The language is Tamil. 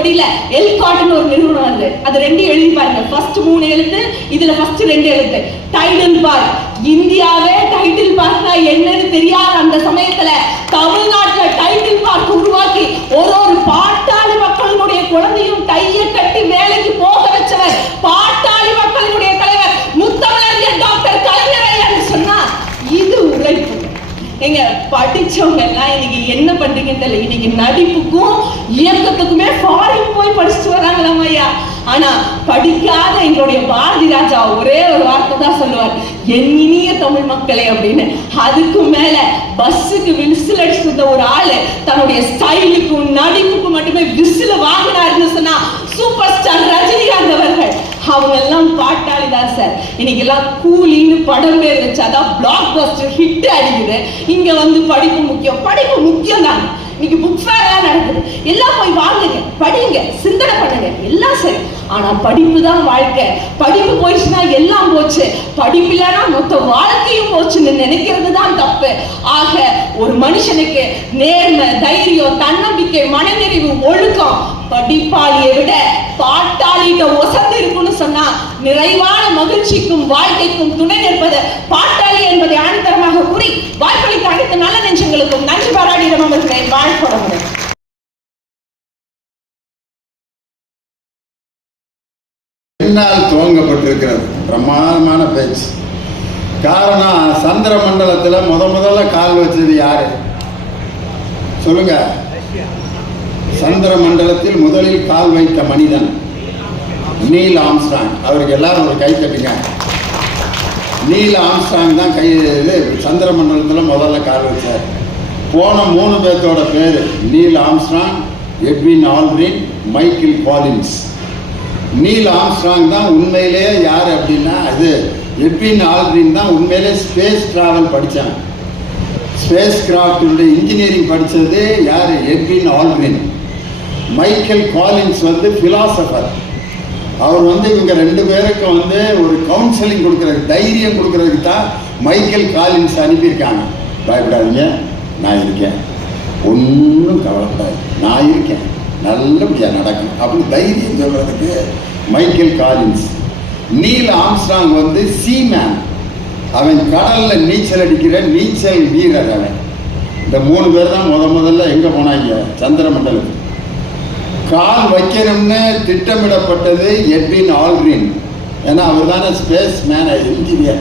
கொடியில எல்காட்னு ஒரு நிறுவனம் வந்து அது 2 எழுதி பாருங்க. ஃபர்ஸ்ட் 3 எழுத்து, இதுல ஃபர்ஸ்ட் 2 எழுத்து. Title park. இந்தியாவே டைட்டில் பார்க்னா என்னன்னு தெரியாத அந்த சமயத்துல தமிழ்நாட்டுல டைட்டில் பார்க் உருவாக்கி ஒரு பாட்டாளி மக்களுடைய குழந்தையும் டைய கட்டி வேலைக்கு போக வச்சவர் பாட்டாளி மக்களுடைய தலைவர் முத்தமிழறிஞர் டாக்டர் கலைஞர் சொன்னா இது உழைப்பு. எங்க படிச்சவங்க எல்லாம் இன்னைக்கு என்ன பண்றீங்கன்னு தெரியல. இன்னைக்கு நடிப்புக்கும் இயக்கத்துக்குமே ஃபாரின் போய் படிச்சுட்டு வராங்களாம் ஐயா. ஆனா படிக்காத எங்களுடைய பாரதி ராஜா ஒரே ஒரு வார்த்தை தான் சொல்லுவார், என் இனிய தமிழ் மக்களே அப்படின்னு. அதுக்கு மேல பஸ்ஸுக்கு விசில் அடிச்சிருந்த ஒரு ஆளு தன்னுடைய ஸ்டைலுக்கும் நடிப்புக்கும் மட்டுமே விசில் வாங்கினாருன்னு சொன்னா சூப்பர் ஸ்டார் ரஜினிகாந்த் அவர்கள். அவங்க எல்லாம் பாட்டாளி தான் சார். இன்னைக்கு எல்லாம் கூலின்னு படம் பேர் வச்சாதான் பிளாக் பஸ்டர் ஹிட் அடிக்குது. இங்க வந்து படிப்பு முக்கியம். படிப்பு முக்கியம் தான். இன்னைக்கு புக் ஃபேர் எல்லாம் நடக்குது. எல்லாம் போய் வாங்குங்க, படிங்க, சிந்தனை பண்ணுங்க, எல்லாம் சரி. ஆனா படிப்பு தான் வாழ்க்கை. படிப்பு போயிடுச்சுன்னா எல்லாம் போச்சு. படிப்பு இல்லைன்னா மொத்த வாழ்க்கையும் போச்சுன்னு நினைக்கிறது தான் தப்பு. ஆக ஒரு மனுஷனுக்கு நேர்மை, தைரியம், தன்னம்பிக்கை, மனநிறைவு, ஒழுக்கம் படிப்பாளியை விட பாட்டாளிகிட்ட ஒசந்து இருக்குன்னு சொன்னா நிறைவான மகிழ்ச்சிக்கும் வாழ்க்கைக்கும் துணை நிற்பது பாட்டாளி என்பதை ஆணித்தரமாக கூறி வாய்ப்பளித்த அனைத்து நல்ல நெஞ்சங்களுக்கும் நன்றி பாராட்டி இருக்கிறேன். வாழ்க்கை என்னால் துவங்கப்பட்டிருக்கிறது பிரமாதமான பேச்சு. காரணம், சந்திர மண்டலத்தில் முதல்ல கால் வச்சது யாரு சொல்லுங்க? சந்திர மண்டலத்தில் முதலில் கால் வைத்த மனிதன் நீல் ஆம்ஸ்ட்ராங். அவருக்கு எல்லாரும் ஒரு கை தட்டுங்க. நீல் ஆம்ஸ்ட்ராங் தான் சந்திர மண்டலத்தில் முதல்ல கால் வச்சார். போன 3 பேர்த்தோட பேர் Neil Armstrong, Edwin Aldrin, Michael Collins. Neil Armstrong தான் உண்மையிலேயே யார் அப்படின்னா, அது எட்வின் ஆல்ட்ரின் தான் உண்மையிலே ஸ்பேஸ் டிராவல் படித்தாங்க. ஸ்பேஸ் கிராஃப்ட் இன்ஜினியரிங் படித்தது யார்? Edwin Aldrin. மைக்கேல் காலின்ஸ் வந்து பிலாசபர். அவர் வந்து இவங்க 2 பேருக்கும் வந்து ஒரு கவுன்சிலிங் கொடுக்கறதுக்கு, தைரியம் கொடுக்கறதுக்கு தான் மைக்கேல் காலின்ஸ் அனுப்பியிருக்காங்க. பயப்படாதீங்க, நான் இருக்கேன், ஒன்றும் கவலைப்படாது, நான் இருக்கேன், நல்லபடியாக நடக்கும் அப்படின்னு தைரியம் சொல்றதுக்கு மைக்கேல் காலின்ஸ். நீல் ஆம்ஸ்ட்ராங் வந்து சீமேன். அவன் கடலில் நீச்சல் அடிக்கிற நீச்சல் வீரர் அவன். இந்த 3 பேர் தான் முதல்ல எங்கே போனாங்க? சந்திர மண்டலத்துக்கு கால் வைக்கணும்னு திட்டமிடப்பட்டது எட்வின் ஆல்ட்ரின். ஏன்னா அவர் தானே ஸ்பேஸ் மேன், இன்ஜினியர்.